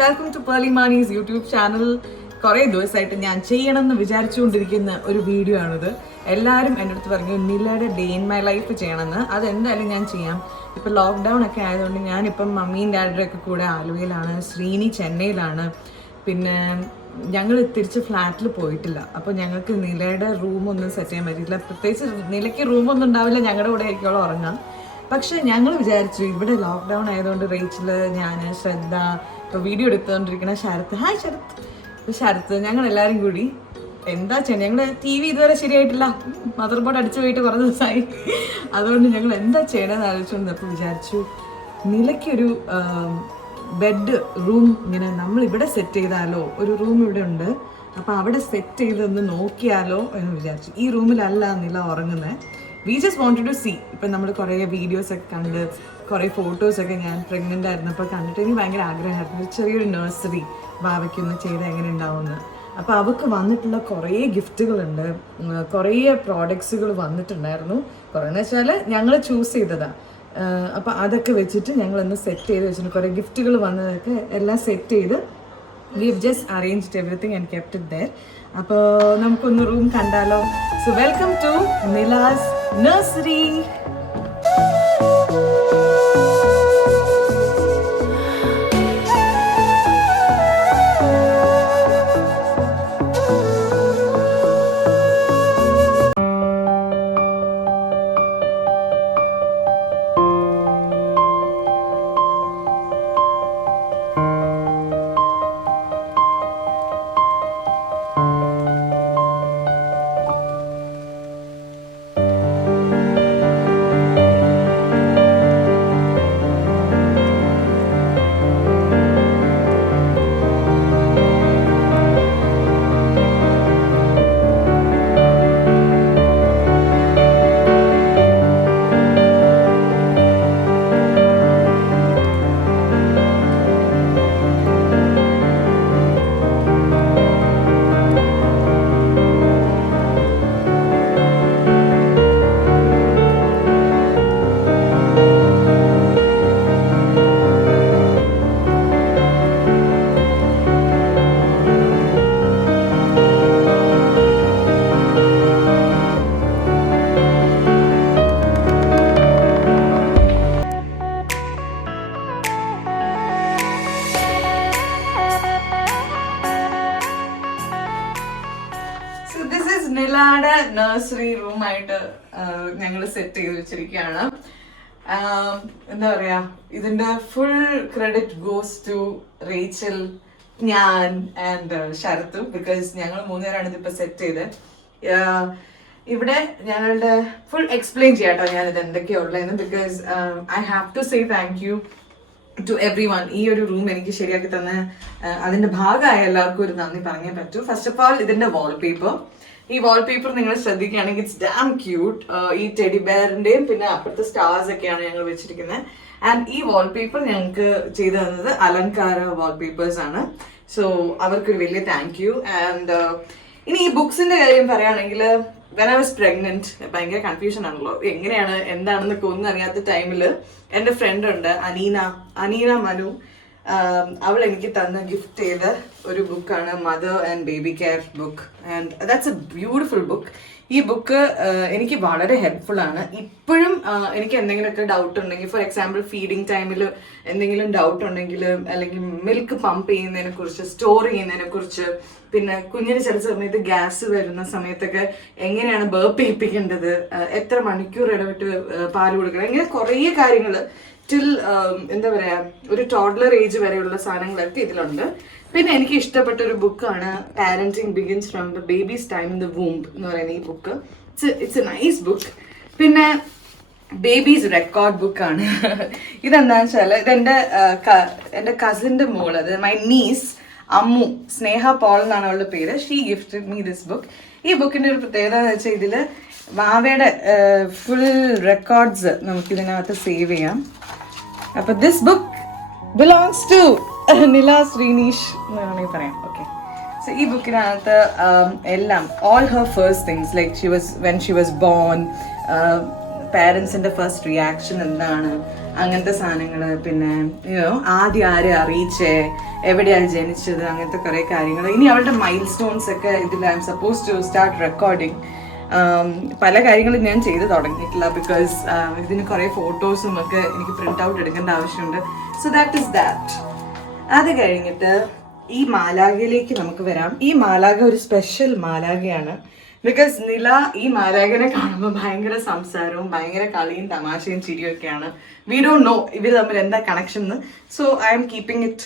Welcome to Pearle Maaney's YouTube channel. കുറേ ദിവസമായിട്ട് ഞാൻ ചെയ്യണമെന്ന് വിചാരിച്ചുകൊണ്ടിരിക്കുന്ന ഒരു വീഡിയോ ആണിത്. എല്ലാവരും എൻ്റെ അടുത്ത് പറഞ്ഞു നിലയുടെ ഡേ ഇൻ മൈ ലൈഫ് ചെയ്യണമെന്ന്. അതെന്തായാലും ഞാൻ ചെയ്യാം. ഇപ്പോൾ ലോക്ക്ഡൗൺ ഒക്കെ ആയതുകൊണ്ട് ഞാനിപ്പം മമ്മിയും ഡാഡിയുടെ ഒക്കെ കൂടെ ആലുവയിലാണ്, ശ്രീനി ചെന്നൈയിലാണ്. പിന്നെ ഞങ്ങൾ തിരിച്ച് ഫ്ലാറ്റിൽ പോയിട്ടില്ല. അപ്പോൾ ഞങ്ങൾക്ക് നിലയുടെ റൂമൊന്നും സെറ്റ് ചെയ്യാൻ പറ്റിയില്ല. പ്രത്യേകിച്ച് നിലയ്ക്ക് റൂമൊന്നും ഉണ്ടാവില്ല, ഞങ്ങളുടെ കൂടെ ആയിരിക്കും ഉറങ്ങാം. പക്ഷെ ഞങ്ങൾ വിചാരിച്ചു ഇവിടെ ലോക്ക്ഡൗൺ ആയതുകൊണ്ട് റേച്ചില്, ഞാൻ, ശ്രദ്ധ, ഇപ്പോൾ വീഡിയോ എടുത്തുകൊണ്ടിരിക്കുന്ന ശരത്ത്, ഹായ് ശരത്ത്, ശരത്ത്, ഞങ്ങൾ എല്ലാവരും കൂടി എന്താ ചെയ്യണം. ഞങ്ങൾ TV ഇതുവരെ ശരിയായിട്ടില്ല, മദർ ബോർഡ് അടിച്ചു പോയിട്ട് കുറേ ദിവസമായി. അതുകൊണ്ട് ഞങ്ങൾ എന്താ ചെയ്യണമെന്ന് ആലോചിച്ചുകൊണ്ടപ്പോൾ വിചാരിച്ചു നിലയ്ക്കൊരു ബെഡ് റൂം ഇങ്ങനെ നമ്മൾ ഇവിടെ സെറ്റ് ചെയ്താലോ. ഒരു റൂം ഇവിടെ ഉണ്ട്, അപ്പോൾ അവിടെ സെറ്റ് ചെയ്തൊന്ന് നോക്കിയാലോ എന്ന് വിചാരിച്ചു. ഈ റൂമിലല്ല നില ഉറങ്ങുന്നത്. We just wanted to see. ഇപ്പം നമ്മൾ കുറേ വീഡിയോസൊക്കെ കണ്ട്, കുറേ ഫോട്ടോസൊക്കെ ഞാൻ പ്രഗ്നൻ്റ് ആയിരുന്നപ്പോൾ കണ്ടിട്ട് എനിക്ക് ഭയങ്കര ആഗ്രഹമായിരുന്നു ചെറിയൊരു നഴ്സറി ഭാവയ്ക്കൊന്ന് ചെയ്ത് എങ്ങനെ ഉണ്ടാവുമെന്ന്. അപ്പോൾ അവൾക്ക് വന്നിട്ടുള്ള കുറേ ഗിഫ്റ്റുകളുണ്ട്, കുറേ പ്രോഡക്ട്സുകൾ വന്നിട്ടുണ്ടായിരുന്നു. കുറേന്ന് വെച്ചാൽ ഞങ്ങൾ ചൂസ് ചെയ്തതാണ്. അപ്പോൾ അതൊക്കെ വെച്ചിട്ട് ഞങ്ങളൊന്ന് സെറ്റ് ചെയ്ത് വെച്ചിട്ട് കുറേ ഗിഫ്റ്റുകൾ വന്നതൊക്കെ എല്ലാം സെറ്റ് ചെയ്ത് we have just arranged everything and kept it there. അപ്പോൾ നമുക്കൊന്ന് റൂം കണ്ടാലോ. So welcome to Nila's nursery. നിലയുടെ നഴ്സറി റൂമായിട്ട് ഞങ്ങൾ സെറ്റ് ചെയ്ത് വെച്ചിരിക്കുകയാണ്. എന്താ പറയാ, ഇതിന്റെ full credit goes to Rachel, ഞാൻ ആൻഡ് ശരത്തു. ബിക്കോസ് ഞങ്ങൾ മൂന്നുപേരാണ് ഇതിപ്പോ സെറ്റ് ചെയ്ത്. ഇവിടെ ഞങ്ങളുടെ ഫുൾ എക്സ്പ്ലെയിൻ ചെയ്യാട്ടോ ഞാനിത് എന്തൊക്കെയാ ഉള്ളതെന്ന്. Because I have to say thank you to everyone. ഈ ഒരു റൂം എനിക്ക് ശരിയാക്കി തന്ന അതിന്റെ ഭാഗമായ എല്ലാവർക്കും ഒരു നന്ദി പറഞ്ഞേ പറ്റൂ. ഫസ്റ്റ് ഓഫ് ഓൾ ഇതിന്റെ വാൾപേപ്പർ, ഈ വാൾപേപ്പർ നിങ്ങൾ ശ്രദ്ധിക്കുകയാണെങ്കിൽ ഇറ്റ്സ് ഡാം ക്യൂട്ട്. ഈ ടെഡി ബെയറിന്റെയും പിന്നെ അപ്പുറത്തെ സ്റ്റാർസ് ഒക്കെയാണ് ഞങ്ങൾ വെച്ചിരിക്കുന്നത്. ആൻഡ് ഈ വാൾപേപ്പർ ഞങ്ങൾക്ക് ചെയ്തു തന്നത് അലങ്കാര വാൾപേപ്പേഴ്സ് ആണ്. സോ അവർക്കൊരു വലിയ താങ്ക് യു. ആൻഡ് ഇനി ഈ ബുക്സിന്റെ കാര്യം പറയുകയാണെങ്കിൽ വെൻ ഐ വാസ് പ്രഗ്നന്റ് ഭയങ്കര കൺഫ്യൂഷൻ ആണല്ലോ, എങ്ങനെയാണ് എന്താണെന്നൊക്കെ ഒന്നും അറിയാത്ത ടൈമിൽ എൻ്റെ ഫ്രണ്ട് ഉണ്ട് അനീന മനു. അവൾ എനിക്ക് തന്ന ഗിഫ്റ്റ് ചെയ്ത ഒരു ബുക്കാണ് mother and baby care book. And that's A beautiful book. ഈ ബുക്ക് എനിക്ക് വളരെ ഹെൽപ്ഫുൾ ആണ്. ഇപ്പോഴും എനിക്ക് എന്തെങ്കിലുമൊക്കെ ഡൗട്ട് ഉണ്ടെങ്കിൽ, ഫോർ എക്സാമ്പിൾ ഫീഡിങ് ടൈമിൽ എന്തെങ്കിലും ഡൗട്ട് ഉണ്ടെങ്കിൽ, അല്ലെങ്കിൽ മിൽക്ക് പമ്പ് ചെയ്യുന്നതിനെ കുറിച്ച്, സ്റ്റോർ ചെയ്യുന്നതിനെ കുറിച്ച്, പിന്നെ കുഞ്ഞിന് ചില സമയത്ത് ഗ്യാസ് വരുന്ന സമയത്തൊക്കെ എങ്ങനെയാണ് ബേർപ്പ് ചെയ്യിപ്പിക്കേണ്ടത്, എത്ര മണിക്കൂർ ഇടവിട്ട് പാല് കൊടുക്കണം, ഇങ്ങനെ കുറേ കാര്യങ്ങൾ ടിൽ എന്താ പറയാ ഒരു ടോഡ്ലർ ഏജ് വരെയുള്ള സാധനങ്ങളൊക്കെ ഇതിലുണ്ട്. പിന്നെ എനിക്ക് ഇഷ്ടപ്പെട്ട ഒരു ബുക്കാണ് parenting begins from the baby's time in the womb എന്ന് പറയുന്ന ഈ book. It's a nice book. പിന്നെ ബേബീസ് റെക്കോർഡ് ബുക്കാണ്. ഇതെന്താണെന്ന് വെച്ചാൽ ഇതെൻ്റെ കസിൻ്റെ മോള്, അത് മൈ നീസ് അമ്മു, സ്നേഹ പോൾ എന്നാണ് അവളുടെ പേര്. She gifted me this book. ഈ ബുക്കിൻ്റെ ഒരു പ്രത്യേകത എന്ന് വെച്ചാൽ ഇതിൽ വാവയുടെ ഫുൾ റെക്കോർഡ്സ് നമുക്കിതിനകത്ത് സേവ് ചെയ്യാം. അപ്പോൾ ദിസ് ബുക്ക് ബിലോങ്സ് ടു നില ശ്രീനീഷ് എന്ന് വേണമെങ്കിൽ പറയാം. ഓക്കെ, സോ ഈ ബുക്കിനകത്ത് എല്ലാം all her first things like when she was born, പാരൻസിൻ്റെ ഫസ്റ്റ് റിയാക്ഷൻ എന്താണ്, അങ്ങനത്തെ സാധനങ്ങൾ. പിന്നെ ആദ്യം ആരെ അറിയിച്ചേ, എവിടെയാണ് ജനിച്ചത്, അങ്ങനത്തെ കുറേ കാര്യങ്ങൾ. ഇനി അവളുടെ മൈൽ സ്റ്റോൺസ് ഒക്കെ ഇതിൽ I am suppose to start recording. പല കാര്യങ്ങളും ഞാൻ ചെയ്ത് തുടങ്ങിയിട്ടില്ല ബിക്കോസ് ഇതിന് കുറേ ഫോട്ടോസും ഒക്കെ എനിക്ക് പ്രിൻ്റ് ഔട്ട് എടുക്കേണ്ട ആവശ്യമുണ്ട്. So that is that. അത് കഴിഞ്ഞിട്ട് ഈ മാലാഖയിലേക്ക് നമുക്ക് വരാം. ഈ മാലാഖ ഒരു സ്പെഷ്യൽ മാലാഖയാണ്. ബിക്കോസ് നില ഈ മാലാഖനെ കാണുമ്പോൾ ഭയങ്കര സംസാരവും ഭയങ്കര കളിയും തമാശയും ചിരിയും ഒക്കെയാണ്. വി ഡോണ്ട് നോ ഇവർ തമ്മിൽ എന്താ കണക്ഷൻ എന്ന്. So I M keeping it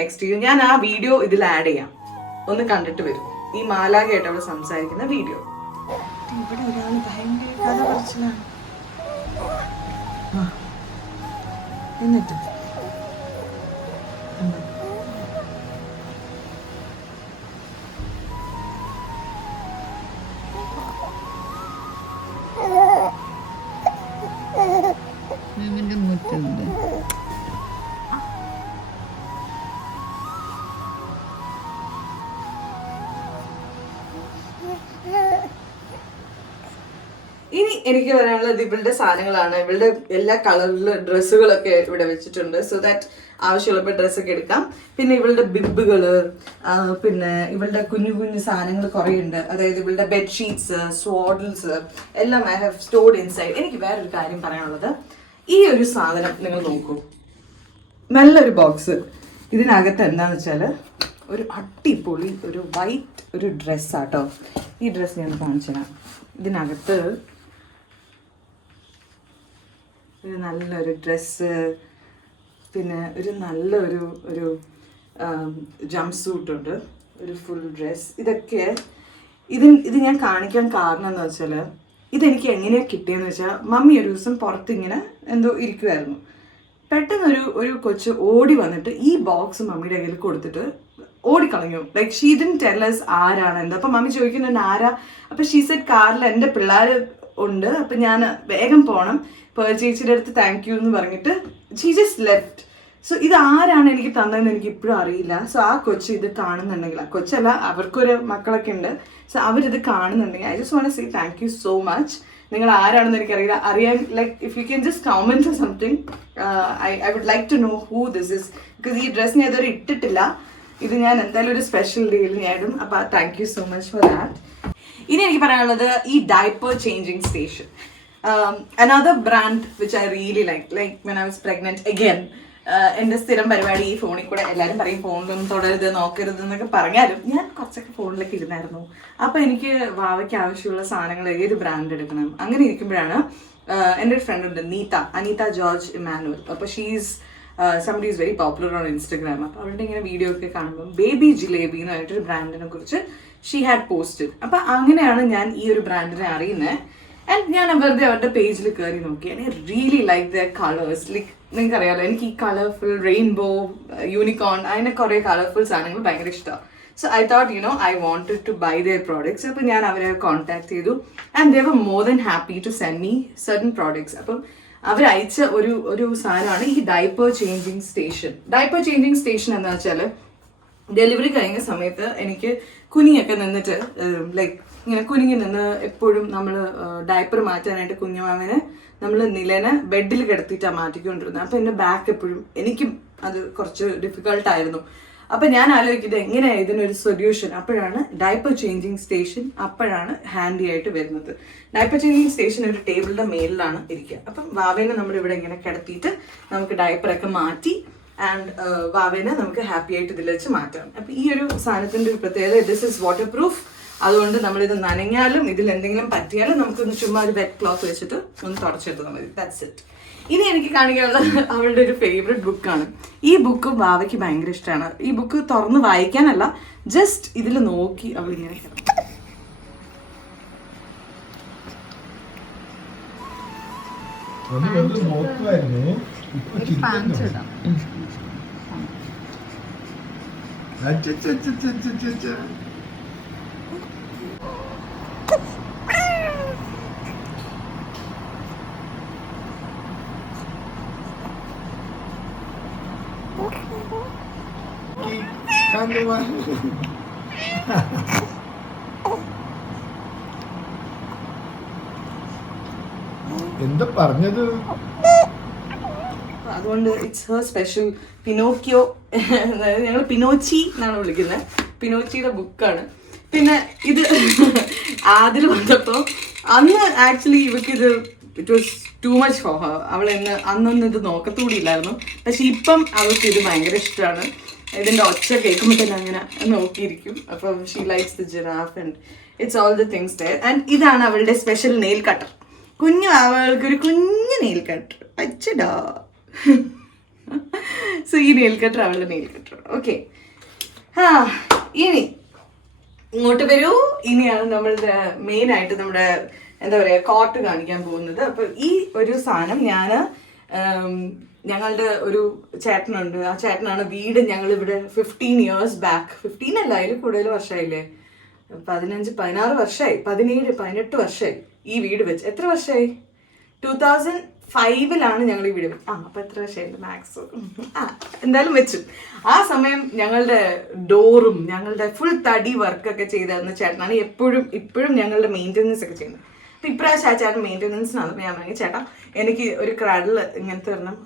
next year. ഞാൻ ആ വീഡിയോ ഇതിൽ ആഡ് ചെയ്യാം, ഒന്ന് കണ്ടിട്ട് വരും. ഈ മാലാഖയായിട്ട് അവൾ സംസാരിക്കുന്ന വീഡിയോ. ഇവിടെ ഒരാൾ ഭയങ്കര കഥ പറച്ചിലാണ്. എന്നിട്ട് മുറ്റുണ്ട്. ഇനി എനിക്ക് പറയാനുള്ളത് ഇവളുടെ സാധനങ്ങളാണ്. ഇവളുടെ എല്ലാ കളറിലുള്ള ഡ്രസ്സുകളൊക്കെ ഇവിടെ വെച്ചിട്ടുണ്ട്. സോ ദാറ്റ് ആവശ്യമുള്ളപ്പോൾ ഡ്രസ്സൊക്കെ എടുക്കാം. പിന്നെ ഇവളുടെ ബിബുകള്, പിന്നെ ഇവളുടെ കുഞ്ഞു കുഞ്ഞു സാധനങ്ങൾ കുറേ ഉണ്ട്. അതായത് ഇവളുടെ ബെഡ്ഷീറ്റ്സ്, സ്വാഡിൽസ് എല്ലാം ഐ ഹാവ് സ്റ്റോർഡ് ഇൻസൈഡ്. എനിക്ക് വേറൊരു കാര്യം പറയാനുള്ളത്, ഈ ഒരു സാധനം നിങ്ങൾ നോക്കൂ, നല്ലൊരു ബോക്സ്. ഇതിനകത്ത് എന്താണെന്ന് വെച്ചാൽ ഒരു അടിപൊളി ഒരു വൈറ്റ് ഒരു ഡ്രസ്സാട്ടോ. ഈ ഡ്രസ്സ് ഞാൻ കാണിച്ചു തരാം. ഇതിനകത്ത് ഒരു നല്ലൊരു ഡ്രസ്സ്, പിന്നെ ഒരു നല്ലൊരു ഒരു ജംപ് സൂട്ടുണ്ട്, ഒരു ഫുൾ ഡ്രസ്സ്. ഇതൊക്കെ ഇത് ഞാൻ കാണിക്കാൻ കാരണം എന്ന് വെച്ചാൽ ഇതെനിക്ക് എങ്ങനെയാണ് കിട്ടിയെന്ന് വെച്ചാൽ, മമ്മി ഒരു ദിവസം പുറത്തിങ്ങനെ എന്തോ ഇരിക്കുമായിരുന്നു. പെട്ടെന്നൊരു ഒരു കൊച്ച് ഓടി വന്നിട്ട് ഈ ബോക്സ് മമ്മിയുടെ കയ്യിൽ കൊടുത്തിട്ട് ഓടിക്കളഞ്ഞു. Like she didn't tell us ആരാണ് എന്താ. അപ്പം മമ്മി ചോദിക്കുന്നുണ്ട് ആരാ. അപ്പം ഷീ സെഡ് കാറിൽ എൻ്റെ പിള്ളേർ ഉണ്ട്, അപ്പം ഞാൻ വേഗം പോകണം, ചേച്ചിയുടെ അടുത്ത് താങ്ക് യു എന്ന് പറഞ്ഞിട്ട് ഷീ ജസ്റ്റ് ലെഫ്റ്റ്. സോ ഇത് ആരാണ് എനിക്ക് തന്നതെന്ന് എനിക്ക് ഇപ്പോഴും അറിയില്ല. സോ ആ കൊച്ച് ഇത് കാണുന്നുണ്ടെങ്കിൽ, ആ കൊച്ചല്ല അവർക്കൊരു മക്കളൊക്കെ ഉണ്ട്, സോ അവരിത് കാണുന്നുണ്ടെങ്കിൽ I just want to say thank you so much. നിങ്ങൾ ആരാണെന്ന് എനിക്കറിയില്ല, അറിയാൻ like if you can just comment or something, I would like to know who this is. Because ഈ ഡ്രസ്സ് ഞാൻ ഇതുവരെ ഇട്ടിട്ടില്ല. ഇത് ഞാൻ എന്തായാലും ഒരു സ്പെഷ്യൽ ഡേയിൽ ഞാൻ ഇടും. അപ്പോൾ thank you so much for that. ഇനി എനിക്ക് പറയാനുള്ളത് ഈ diaper changing station. Another brand which I really like when I was pregnant again. എൻ്റെ സ്ഥിരം പരിപാടി ഈ ഫോണിൽ കൂടെ എല്ലാവരും പറയും ഫോണിലൊന്നും തുടരുത് നോക്കരുത് എന്നൊക്കെ പറഞ്ഞാലും ഞാൻ കുറച്ചൊക്കെ ഫോണിലൊക്കെ ഇരുന്നായിരുന്നു. അപ്പോൾ എനിക്ക് വാവയ്ക്ക് ആവശ്യമുള്ള സാധനങ്ങൾ ഏത് ബ്രാൻഡ് എടുക്കണം അങ്ങനെ ഇരിക്കുമ്പോഴാണ് എൻ്റെ ഒരു ഫ്രണ്ട് ഉണ്ട് അനീത ജോർജ് ഇമാനുവൽ. അപ്പോൾ she's somebody is very popular on Instagram. അപ്പോൾ അവരുടെ ഇങ്ങനെ വീഡിയോ ഒക്കെ കാണുമ്പോൾ ബേബി ജിലേബി എന്ന് പറഞ്ഞിട്ടൊരു ബ്രാൻഡിനെ കുറിച്ച് ഷീ ഹാഡ് പോസ്റ്റഡ്. അപ്പോൾ അങ്ങനെയാണ് ഞാൻ ഈ ഒരു ബ്രാൻഡിനെ അറിയുന്നത്. ആൻഡ് ഞാൻ വെറുതെ അവരുടെ പേജിൽ കയറി നോക്കി. I really like the colours. Like നിങ്ങൾക്കറിയാമല്ലോ എനിക്ക് ഈ കളർഫുൾ റെയിൻബോ യൂണിക്കോൺ അങ്ങനെ കുറേ കളർഫുൾ സാധനങ്ങൾ ഭയങ്കര ഇഷ്ടമാണ്. So I thought I wanted to buy their products. അപ്പോൾ ഞാൻ അവരെ കോൺടാക്ട് ചെയ്തു and they were more than happy to send me certain products. അപ്പം അവരയച്ച ഒരു സാധനമാണ് ഈ diaper changing station. Diaper changing station എന്താ വെച്ചാൽ ഡെലിവറി കഴിഞ്ഞ സമയത്ത് എനിക്ക് കുനിയൊക്കെ നിന്നിട്ട് ലൈക്ക് ഇങ്ങനെ കുനിങ്ങി നിന്ന് എപ്പോഴും നമ്മൾ ഡയപ്പർ മാറ്റാനായിട്ട് കുഞ്ഞുമാവിനെ നമ്മൾ നിലനെ ബെഡിൽ കിടത്തിയിട്ടാണ് മാറ്റിക്കൊണ്ടിരുന്നത്. അപ്പോൾ എൻ്റെ ബാക്ക് എപ്പോഴും എനിക്കും അത് കുറച്ച് ഡിഫിക്കൾട്ടായിരുന്നു. അപ്പം ഞാൻ ആലോചിക്കുന്നത് എങ്ങനെയാണ് ഇതിനൊരു സൊല്യൂഷൻ. അപ്പോഴാണ് ഡയപ്പർ ചേഞ്ചിങ് സ്റ്റേഷൻ അപ്പോഴാണ് ഹാൻഡി ആയിട്ട് വരുന്നത്. ഡയപ്പർ ചേഞ്ചിങ് സ്റ്റേഷൻ ഒരു ടേബിളിൻ്റെ മേലിലാണ് ഇരിക്കുക. അപ്പം വാവേനെ നമ്മളിവിടെ ഇങ്ങനെ കിടത്തിയിട്ട് നമുക്ക് ഡയപ്പറൊക്കെ മാറ്റി ആൻഡ് വാവേനെ നമുക്ക് ഹാപ്പി ആയിട്ട് ഇതിൽ വെച്ച് മാറ്റാം. അപ്പം ഈ ഒരു സാധനത്തിൻ്റെ ഒരു പ്രത്യേകത, ദിസ് ഇസ് വാട്ടർ പ്രൂഫ്. അതുകൊണ്ട് നമ്മളിത് നനഞ്ഞാലും ഇതിൽ എന്തെങ്കിലും പറ്റിയാലും നമുക്കൊന്ന് ചുമ്മാ ഒരു വെറ്റ് ക്ലോത്ത് വെച്ചിട്ട് ഒന്ന് തുടച്ചെടുത്താൽ മതി. That's it. ഇനി എനിക്ക് കാണിക്കാനുള്ളത് അവളുടെ ഒരു ഫേവറേറ്റ് ബുക്കാണ്. ഈ ബുക്ക് വാവയ്ക്ക് ഭയങ്കര ഇഷ്ടമാണ്. ഈ ബുക്ക് തുറന്ന് വായിക്കാനല്ല, ജസ്റ്റ് ഇതിൽ നോക്കി അവളിങ്ങനെ എന്താ പറഞ്ഞത്? അതുകൊണ്ട് ഇറ്റ്സ് ഹെർ സ്പെഷ്യൽ പിനോക്കിയോ. അതായത് ഞങ്ങൾ പിനോച്ചി എന്നാണ് വിളിക്കുന്നത്. പിനോച്ചിയുടെ ബുക്കാണ്. പിന്നെ ഇത് ആദ്യം വന്നപ്പോൾ അന്ന് ആക്ച്വലി ഇവക്കിത് it was too much for her. അവൾ അന്നൊന്നും ഇത് നോക്കത്തൂടിയില്ലായിരുന്നു. പക്ഷെ ഇപ്പം അവൾക്ക് ഇത് ഭയങ്കര ഇഷ്ടമാണ്. ഇതിൻ്റെ ഒച്ച കേൾക്കുമ്പോൾ തന്നെ അങ്ങനെ നോക്കിയിരിക്കും. അപ്പം she likes the giraffe and it's all the things there. And ഇതാണ് അവളുടെ സ്പെഷ്യൽ നെയിൽ കട്ടർ. അവൾക്കൊരു കുഞ്ഞു നെയിൽ കട്ടർ അച്ചടാ. സോ ഈ നെയിൽ കട്ടർ അവളുടെ നെയിൽ കട്ടർ. ഓക്കെ, ഇനി ഇങ്ങോട്ട് വരൂ. ഇനിയാണ് നമ്മളുടെ മെയിൻ ആയിട്ട് നമ്മുടെ എന്താ പറയുക കോട്ട് കാണിക്കാൻ പോകുന്നത്. അപ്പോൾ ഈ ഒരു സാധനം ഞങ്ങളുടെ ഒരു ചേട്ടനുണ്ട്. ആ ചേട്ടനാണ് വീട് ഞങ്ങളിവിടെ 15 years ബാക്ക്, 15 അല്ല അതിൽ കൂടുതൽ വർഷമായില്ലേ, 15, 16 വർഷമായി, 17, 18 വർഷമായി ഈ വീട് വെച്ച്. എത്ര വർഷമായി? 2005 ഞങ്ങൾ ഈ വീട് വെച്ച്. അപ്പൊ എത്ര വർഷമായിട്ട് മാക്സ് എന്തായാലും വെച്ചു. ആ സമയം ഞങ്ങളുടെ ഡോറും ഞങ്ങളുടെ ഫുൾ തടി വർക്കൊക്കെ ചെയ്തിരുന്ന ചേട്ടനാണ്. ഇപ്പോഴും ഞങ്ങളുടെ മെയിൻ്റെനൻസ് ഒക്കെ ചെയ്യുന്നത്. അപ്പൊ ഇപ്രാവശ്യം ആ ചേട്ടൻ മെയിൻ്റെനൻസിനാണ്. ഞാൻ പറഞ്ഞു ചേട്ടാ എനിക്ക് ഒരു ക്രാഡിൽ ഇങ്ങനത്തെ ഒരെണ്ണം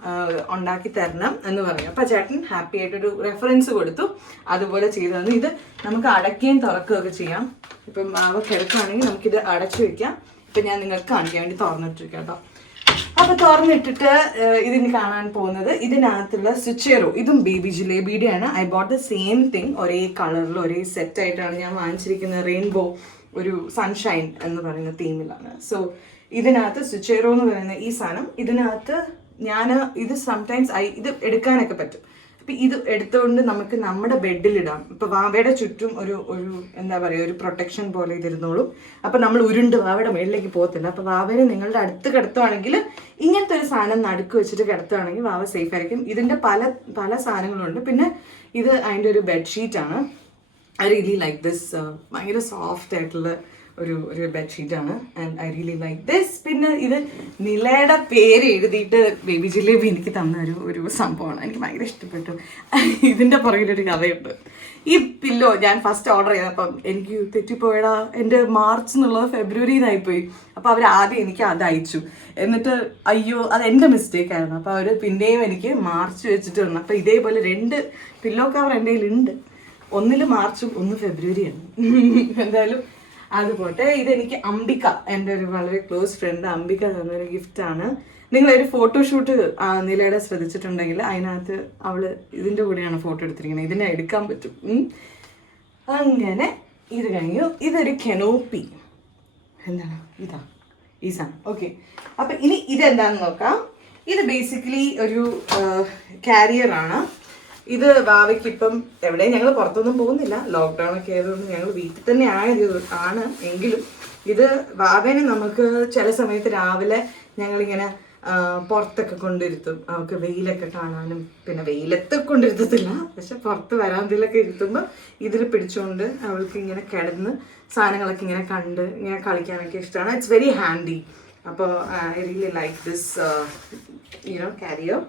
ഉണ്ടാക്കി തരണം എന്ന് പറഞ്ഞു. അപ്പൊ ചേട്ടൻ ഹാപ്പി ആയിട്ടൊരു റെഫറൻസ് കൊടുത്തു. അതുപോലെ ചെയ്തു തന്നു. ഇത് നമുക്ക് അടയ്ക്കുകയും തുറക്കുകയൊക്കെ ചെയ്യാം. ഇപ്പം മാവ് കിടക്കുകയാണെങ്കിൽ നമുക്കിത് അടച്ചു വെക്കാം. ഇപ്പൊ ഞാൻ നിങ്ങൾക്ക് കാണിക്കാൻ വേണ്ടി തുറന്നിട്ടിരിക്കാം കേട്ടോ. അപ്പൊ തുറന്നിട്ടിട്ട് ഇതിന് കാണാൻ പോകുന്നത് ഇതിനകത്തുള്ള സ്വിച്ചേറോ. ഇതും ബേബി ജിലേബിയുടെ ആണ്. I boat the same thing. ഒരേ കളറിൽ ഒരേ സെറ്റ് ആയിട്ടാണ് ഞാൻ വാങ്ങിച്ചിരിക്കുന്നത്. റെയിൻബോ ഒരു സൺഷൈൻ എന്ന് പറയുന്ന തീമിലാണ്. സോ ഇതിനകത്ത് സ്വിച്ചേറോ എന്ന് പറയുന്ന ഈ സാധനം ഇതിനകത്ത് ഇത് സംടൈംസ് ഇത് എടുക്കാനൊക്കെ പറ്റും. അപ്പം ഇത് എടുത്തുകൊണ്ട് നമുക്ക് നമ്മുടെ ബെഡിലിടാം. ഇപ്പം വാവയുടെ ചുറ്റും ഒരു എന്താ പറയുക ഒരു പ്രൊട്ടക്ഷൻ പോലെ ഇതിരുന്നോളും. അപ്പം നമ്മൾ വാവയുടെ മേളിലേക്ക് പോകത്തില്ല. അപ്പം വാവനെ നിങ്ങളുടെ അടുത്ത് കിടത്തുവാണെങ്കിൽ ഇങ്ങനത്തെ ഒരു സാധനം നടുക്ക് വെച്ചിട്ട് കിടത്തുവാണെങ്കിൽ വാവ സേഫ് ആയിരിക്കും. ഇതിൻ്റെ പല സാധനങ്ങളുണ്ട്. പിന്നെ ഇത് അതിൻ്റെ ഒരു ബെഡ്ഷീറ്റാണ്. I really like this. ഭയങ്കര സോഫ്റ്റ് ആയിട്ടുള്ള ഒരു ബെഡ്ഷീറ്റാണ്. And I really like this. പിന്നെ ഇത് നിലയുടെ പേര് എഴുതിയിട്ട് ബേബി ജിലേബി എനിക്ക് തന്ന ഒരു സംഭവമാണ്. എനിക്ക് ഭയങ്കര ഇഷ്ടപ്പെട്ടു. ഇതിൻ്റെ പുറകിലൊരു കഥയുണ്ട്. ഈ പില്ലോ ഞാൻ ഫസ്റ്റ് ഓർഡർ ചെയ്തപ്പം എനിക്ക് തെറ്റിപ്പോയടാ, എൻ്റെ മാർച്ച് എന്നുള്ളത് ഫെബ്രുവരിയിലായിപ്പോയി. അപ്പോൾ അവർ ആദ്യം എനിക്ക് അത് അയച്ചു. എന്നിട്ട് അയ്യോ അത് എൻ്റെ മിസ്റ്റേക്കായിരുന്നു. അപ്പോൾ അവർ പിന്നെയും എനിക്ക് മാർച്ച് വെച്ചിട്ട് വന്നു. അപ്പോൾ ഇതേപോലെ 2 പില്ലോ കവർ എൻ്റെ കയ്യിലുണ്ട്. 1 മാർച്ചും 1 ഫെബ്രുവരിയാണ്. എന്തായാലും അതുപോട്ടെ. ഇതെനിക്ക് അംബിക, എൻ്റെ ഒരു വളരെ ക്ലോസ് ഫ്രണ്ട് അംബിക തന്നൊരു ഗിഫ്റ്റാണ്. നിങ്ങളൊരു ഫോട്ടോഷൂട്ട് നിലയുടെ ശ്രദ്ധിച്ചിട്ടുണ്ടെങ്കിൽ അതിനകത്ത് അവള് ഇതിൻ്റെ കൂടെയാണ് ഫോട്ടോ എടുത്തിരിക്കുന്നത്. ഇതിനെ എടുക്കാൻ പറ്റും. അങ്ങനെ ഇത് കഴിഞ്ഞു. ഇതൊരു കെനോപ്പി. എന്താണ് ഈ സാധനം? ഓക്കെ, അപ്പം ഇനി ഇതെന്താണെന്ന് നോക്കാം. ഇത് ബേസിക്കലി ഒരു കാരിയറാണ്. ഇത് വാവയ്ക്ക് ഇപ്പം എവിടെയും ഞങ്ങൾ പുറത്തൊന്നും പോകുന്നില്ല. ലോക്ക്ഡൗൺ ഒക്കെ ആയതുകൊണ്ട് ഞങ്ങൾ വീട്ടിൽ തന്നെ ആണ്. എങ്കിലും ഇത് വാവേനെ നമുക്ക് ചില സമയത്ത് രാവിലെ ഞങ്ങളിങ്ങനെ പുറത്തൊക്കെ കൊണ്ടിരുത്തും. അവൾക്ക് വെയിലൊക്കെ കാണാനും, പിന്നെ വെയിലത്ത് കൊണ്ടിരുത്തത്തില്ല, പക്ഷെ പുറത്ത് വരാന്തിലൊക്കെ ഇരുത്തുമ്പോൾ ഇതിൽ പിടിച്ചുകൊണ്ട് അവൾക്ക് ഇങ്ങനെ കിടന്ന് സാധനങ്ങളൊക്കെ ഇങ്ങനെ കണ്ട് ഇങ്ങനെ കളിക്കാനൊക്കെ ഇഷ്ടമാണ്. It's very handy. അപ്പോൾ I really like this carrier.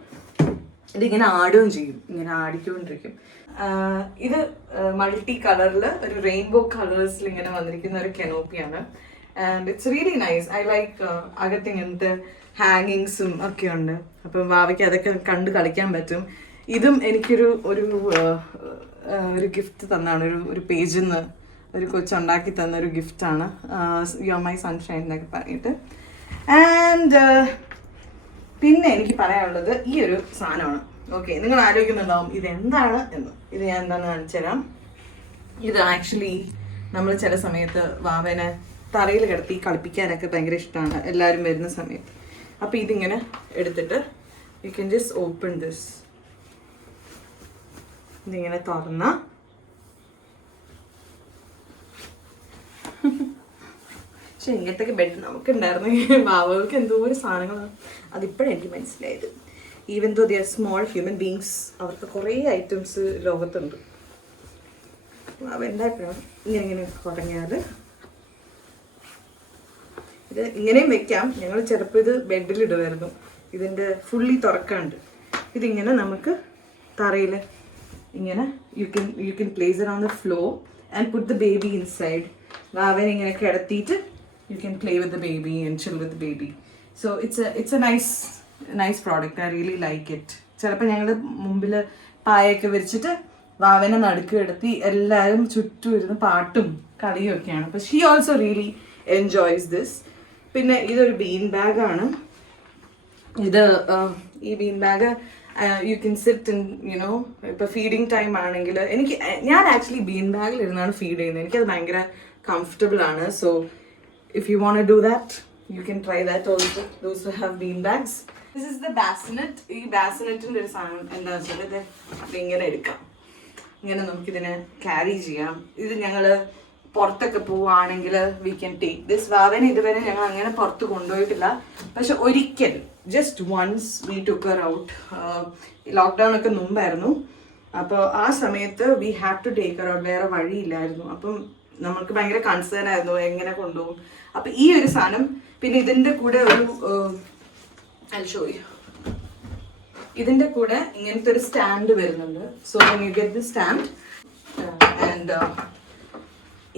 ഇതിങ്ങനെ ആടുകയും ചെയ്യും, ഇങ്ങനെ ആടിക്കൊണ്ടിരിക്കും. ഇത് മൾട്ടി കളറിൽ ഒരു റെയിൻബോ കളേഴ്സിൽ ഇങ്ങനെ വന്നിരിക്കുന്ന ഒരു കെനോപ്പിയാണ്. And it's really nice. I like അകത്ത് ഇങ്ങനത്തെ ഹാങ്ങിങ്സും ഒക്കെ ഉണ്ട്. അപ്പം വാവയ്ക്ക് അതൊക്കെ കണ്ട് കളിക്കാൻ പറ്റും. ഇതും എനിക്കൊരു ഗിഫ്റ്റ് തന്നാണ്. ഒരു പേജിൽ നിന്ന് ഒരു കൊച്ചുണ്ടാക്കി തന്ന ഒരു ഗിഫ്റ്റാണ്. യു ആർ മൈ സൺഷൈൻ എന്നൊക്കെ പറഞ്ഞിട്ട്. ആൻഡ് പിന്നെ എനിക്ക് പറയാനുള്ളത് ഈ ഒരു സാധനമാണ്. ഓക്കെ, നിങ്ങൾ ആലോചിക്കുന്നുണ്ടാവും ഇതെന്താണ് എന്ന്. ഇത് ഞാൻ എന്താണെന്ന് കാണിച്ചു തരാം. ഇത് ആക്ച്വലി നമ്മൾ ചില സമയത്ത് വാവേനെ തറയിൽ കിടത്തി കളിപ്പിക്കാനൊക്കെ ഭയങ്കര ഇഷ്ടമാണ് എല്ലാവരും വരുന്ന സമയത്ത്. അപ്പോൾ ഇതിങ്ങനെ എടുത്തിട്ട് U can just open this. ഇതിങ്ങനെ തുറന്ന പക്ഷെ ഇങ്ങനത്തെ ബെഡ് നമുക്കുണ്ടായിരുന്നു. വാവകൾക്ക് എന്തോ ഒരു സാധനങ്ങളാണ്. അതിപ്പോഴെനിക്ക് മനസ്സിലായത്. Even though they are small human beings, അവർക്ക് കുറേ ഐറ്റംസ് ലോകത്തുണ്ട്. വാവ എന്തായപ്പോഴും ഇങ്ങനെ തുടങ്ങിയാൽ ഇത് ഇങ്ങനെയും വെക്കാം. ഞങ്ങൾ ചിലപ്പോൾ ഇത് ബെഡിലിടുമായിരുന്നു. ഇതിൻ്റെ ഫുള്ളി തുറക്കാണ്ട് ഇതിങ്ങനെ നമുക്ക് തറയിൽ ഇങ്ങനെ you can place it on the floor and put the baby inside. വാവനെ ഇങ്ങനെ കിടത്തിയിട്ട് you can play with the baby and chill with the baby. So it's a nice product. I really like it. ചിലപ്പോൾ ഞങ്ങൾ മുമ്പിൽ പായൊക്കെ വിരിച്ചിട്ട് വാവനെ നടുക്ക് കിടത്തി എല്ലാവരും ചുറ്റും ഇരുന്ന് പാട്ടും കളിയും ഒക്കെയാണ്. അപ്പോൾ she also really enjoys this. പിന്നെ ഇതൊരു ബീൻ ബാഗാണ്. ഇത് ഈ bean bag you can sit in you know, ഇപ്പോൾ ഫീഡിങ് ടൈം ആണെങ്കിൽ ഞാൻ ആക്ച്വലി ബീൻ ബാഗിൽ ഇരുന്നാണ് ഫീഡ് ചെയ്യുന്നത്. എനിക്കത് ഭയങ്കര കംഫർട്ടബിൾ ആണ്. So if you want to do that you can try that also. Those who have bean bags. This is the bassinet. ഈ ബാസിനെറ്റിൻ്റെ ഒരു സാധനം എന്താണെന്ന് വെച്ചാൽ ഇത് ഇങ്ങനെ എടുക്കാം, ഇങ്ങനെ നമുക്കിതിനെ ക്യാരി ചെയ്യാം. ഇത് ഞങ്ങൾ പുറത്തൊക്കെ പോവുകയാണെങ്കിൽ വി ക്യാൻ ടേക്ക് ദിസ്. വാവനെ ഇതുവരെ ഞങ്ങൾ അങ്ങനെ പുറത്ത് കൊണ്ടുപോയിട്ടില്ല. പക്ഷെ ഒരിക്കൽ just once we took her out. Lockdown ഒക്കെ മുമ്പായിരുന്നു. അപ്പോൾ ആ സമയത്ത് we had to take her out. വേറെ വഴിയില്ലായിരുന്നു. അപ്പം നമുക്ക് ഭയങ്കര കൺസേൺ ആയിരുന്നു എങ്ങനെ കൊണ്ടുപോകും. അപ്പം ഈ ഒരു സാധനം, പിന്നെ ഇതിൻ്റെ കൂടെ ഒരു ഇതിൻ്റെ കൂടെ ഇങ്ങനത്തെ ഒരു സ്റ്റാൻഡ് വരുന്നുണ്ട്. So you get the stand and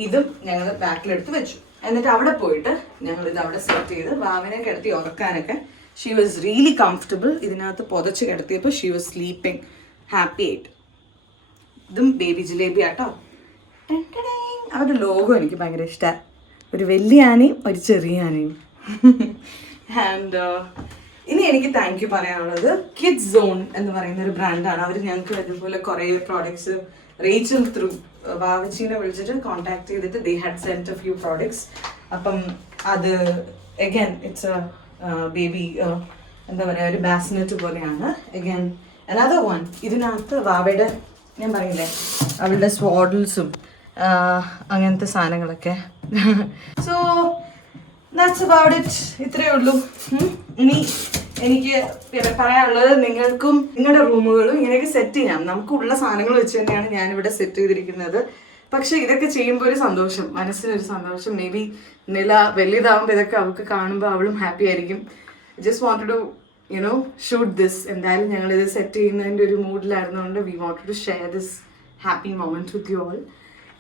ഇതും ഞങ്ങൾ ബാക്കിലെടുത്ത് വെച്ചു. എന്നിട്ട് അവിടെ പോയിട്ട് ഞങ്ങൾ ഇത് അവിടെ സെറ്റ് ചെയ്ത് വാവനെ കിടത്തി ഉറക്കാനൊക്കെ ഷീ വാസ് റിയലി കംഫർട്ടബിൾ. ഇതിനകത്ത് പുതച്ച് കിടത്തിയപ്പോൾ ഷീ വാസ് സ്ലീപ്പിംഗ് ഹാപ്പി ആയിട്ട്. ഇതും ബേബി ജിലേബി ആട്ടോ. അവരുടെ ലോഗോ എനിക്ക് ഭയങ്കര ഇഷ്ടമാണ്. ഒരു വലിയ ആനയും ഒരു ചെറിയ ആനയും. ആൻഡ് ഇനി എനിക്ക് താങ്ക് യു പറയാനുള്ളത് കിഡ്സ് സോൺ എന്ന് പറയുന്ന ഒരു ബ്രാൻഡാണ്. അവർ ഞങ്ങൾക്ക് അതുപോലെ കുറേ പ്രോഡക്ട്സ് റേച്ചൽ ത്രൂ വാവച്ചീനെ വിളിച്ചിട്ട് കോൺടാക്ട് ചെയ്തിട്ട് they had sent a few products. അപ്പം അത് അഗൈൻ ഇറ്റ്സ് എ ബേബി എന്താ പറയുക, ഒരു ബാസിനെറ്റ് പോലെയാണ്. Again another one. ഇതിനകത്ത് വാവയുടെ ഞാൻ പറയില്ലേ അവളുടെ സ്വാഡിൽസും അങ്ങനത്തെ സാധനങ്ങളൊക്കെ. So that's about it. ഇത്രയേ ഉള്ളൂ. ഇനി എനിക്ക് പിന്നെ പറയാനുള്ളത്, നിങ്ങൾക്കും നിങ്ങളുടെ റൂമുകളും ഇങ്ങനെയൊക്കെ സെറ്റ് ചെയ്യാം. നമുക്കുള്ള സാധനങ്ങൾ വെച്ച് തന്നെയാണ് ഞാനിവിടെ സെറ്റ് ചെയ്തിരിക്കുന്നത്. പക്ഷെ ഇതൊക്കെ ചെയ്യുമ്പോൾ ഒരു സന്തോഷം, മനസ്സിനൊരു സന്തോഷം. മേ ബി നില വലുതാവുമ്പോൾ ഇതൊക്കെ അവൾക്ക് കാണുമ്പോൾ അവളും ഹാപ്പി ആയിരിക്കും. Just wanted to you know shoot this. എന്തായാലും ഞങ്ങളിത് സെറ്റ് ചെയ്യുന്നതിൻ്റെ ഒരു മൂഡിലായിരുന്നുകൊണ്ട് we wanted to share this happy moment with you all.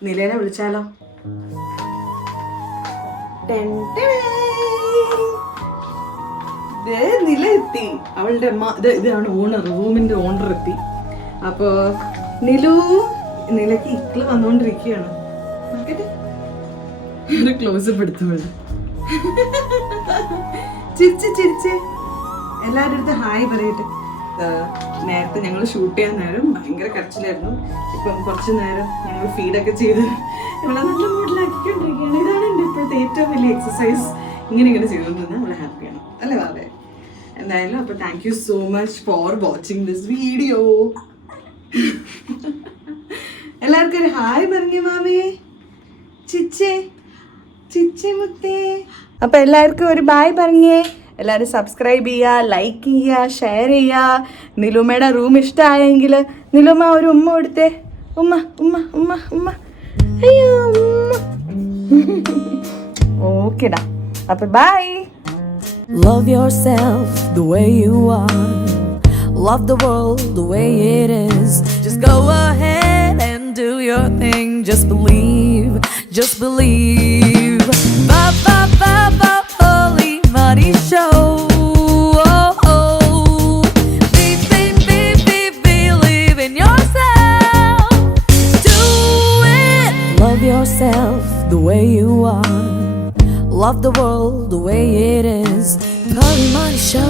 നിലേനെ വിളിച്ചാലോ? നില എത്തി. അവളുടെ ഇതാണ് ഓണർ, റൂമിന്റെ ഓണർ എത്തി. അപ്പോ നിലയ്ക്ക് ഇക്കള് വന്നുകൊണ്ടിരിക്കുകയാണ്. ഒരു ക്ലോസപ്പ് എടുത്തോളൂ. ചിരിച്ച് എല്ലാവരുടെ അടുത്ത് ഹായ് പറയട്ടെ. നേരത്തെ ഞങ്ങൾ ഷൂട്ട് ചെയ്യാൻ നേരം ഭയങ്കര കരച്ചിലായിരുന്നു. ഇപ്പം കുറച്ച് നേരം ഞങ്ങൾ ഫീഡൊക്കെ ചെയ്ത് നമ്മളെ നല്ല മൂഡിലാക്കിക്കൊണ്ടിരിക്കുകയാണ്. ഇതാണ് എൻ്റെ ഇപ്പോഴത്തെ ഏറ്റവും വലിയ എക്സസൈസ്. ഇങ്ങനെ ചെയ്തുകൊണ്ടിരുന്നാൽ നമ്മൾ ഹാപ്പിയാണ് അല്ലേ വാവേ? എന്തായാലും അപ്പോൾ thank you so much for watching this video. എല്ലാവർക്കും ഒരു ഹായ് പറഞ്ഞേ മാവേ. ചിച്ചേ മുത്തേ. അപ്പോൾ എല്ലാവർക്കും ഒരു ബായ് പറഞ്ഞേ. എല്ലാവരും സബ്സ്ക്രൈബ് ചെയ്യുക, ലൈക്ക് ചെയ്യുക, ഷെയർ ചെയ്യുക. നിലുമയുടെ റൂം ഇഷ്ടമായെങ്കിൽ നിലുമ ഒരു ഉമ്മ കൊടുത്തേ. ഉമ്മ ഉമ്മ ഉമ്മ ഉമ്മ. അയ്യോ ഓക്കെടാ. അപ്പൊ by. Love yourself the way you are. Love the world the way it is. Just go ahead and do your thing. Just believe, just believe. Ba ba ba ba holy money show. Oh, oh. Believe in yourself. Do it. Love yourself the way you are. Love the world the way it is. Holy money show.